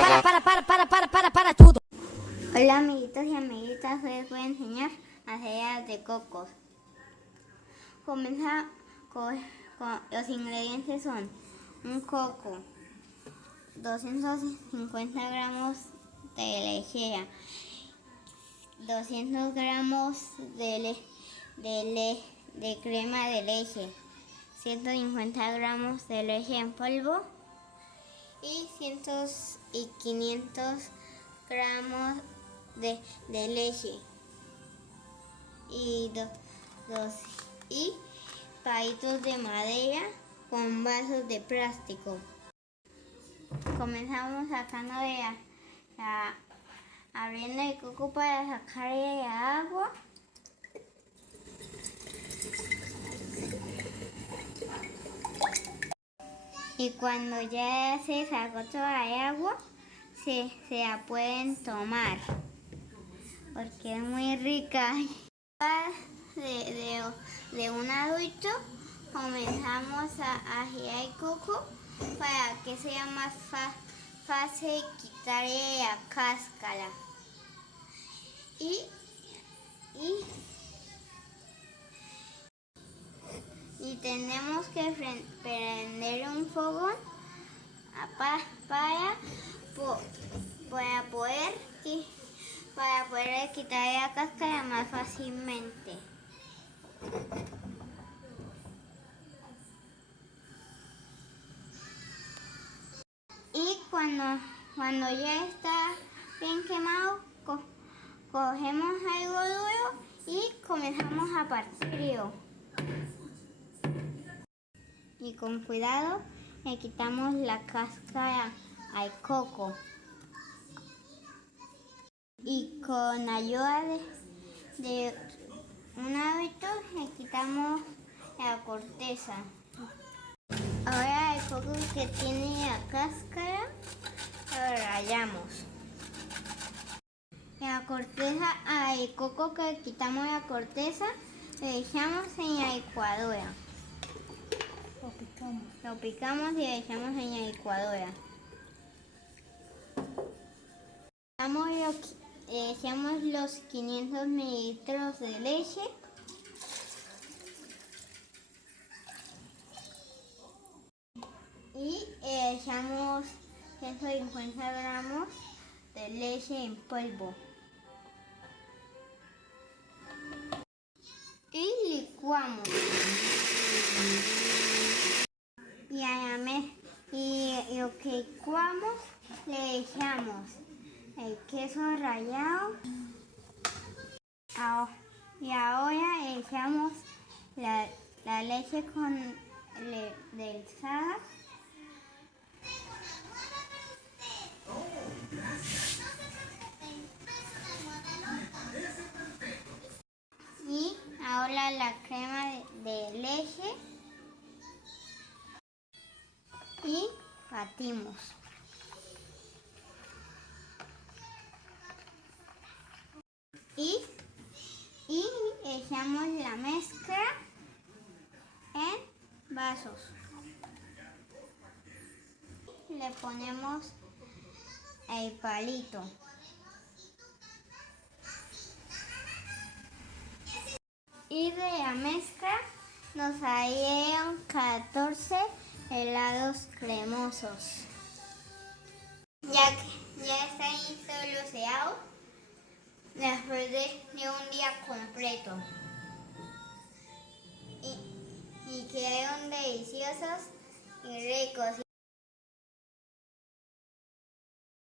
para todo. Hola amiguitos y amiguitas, hoy les voy a enseñar a hacer helados de cocos. Comienza con los ingredientes son un coco, 250 gramos de lechera, 200 gramos de crema de leche, 150 gramos de leche en polvo y 500 gramos de leche y y palitos de madera con vasos de plástico. Comenzamos sacando abriendo el coco para sacarle el agua. Y cuando ya se sacó toda el agua, se la pueden tomar, porque es muy rica. De un adulto comenzamos a girar el coco para que sea más fácil quitarle la cáscara. Y tenemos que prender un fogón para poder quitar la cáscara más fácilmente. Y cuando ya está bien quemado, cogemos algo duro y comenzamos a partirlo. Y con cuidado le quitamos la cáscara al coco. Y con ayuda de un adulto le quitamos la corteza. Ahora el coco que tiene la cáscara lo rallamos. La corteza, al coco que quitamos la corteza, le echamos en la licuadora. Lo picamos y le echamos en la licuadora. Echamos los 500 mililitros de leche. Y echamos 150 gramos de leche en polvo. Y licuamos. Y lo que licuamos le echamos el queso rallado. Y ahora le echamos la leche condensada. Y ahora la crema de leche. Y batimos. Y echamos la mezcla en vasos. Le ponemos el palito. Y de la mezcla nos salieron 14 helados cremosos. Ya están listos los helados después de un día completo. Y quedaron deliciosos y ricos.